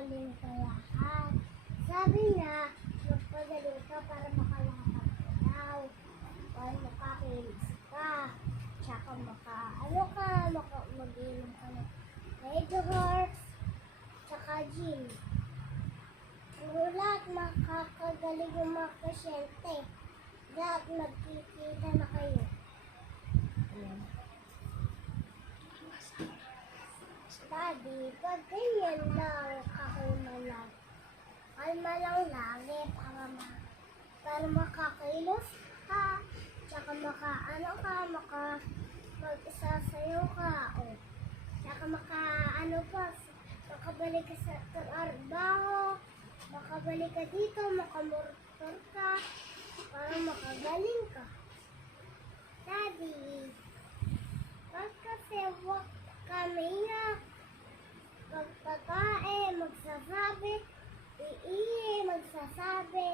magpagaling sa lahat. Sabi niya, magpagaling ka para makalakad ka daw. Para makakilis ka. Tsaka mag-inom ka ng Red Horse. Tsaka gin. Lahat makakagaling yung mga pasyente. Lahat nagkikita na kayo. Daddy, pag ganyan lang, kakalma lang. Kalma lang lagi para makakilos ka. Tsaka mag-isasayaw ka. O. Tsaka makabalik ka sa trabaho. Makabalik ka dito, makamortor ka. Para makagaling ka. Daddy, wag kasi wag kami na magsasabi, magsasabi,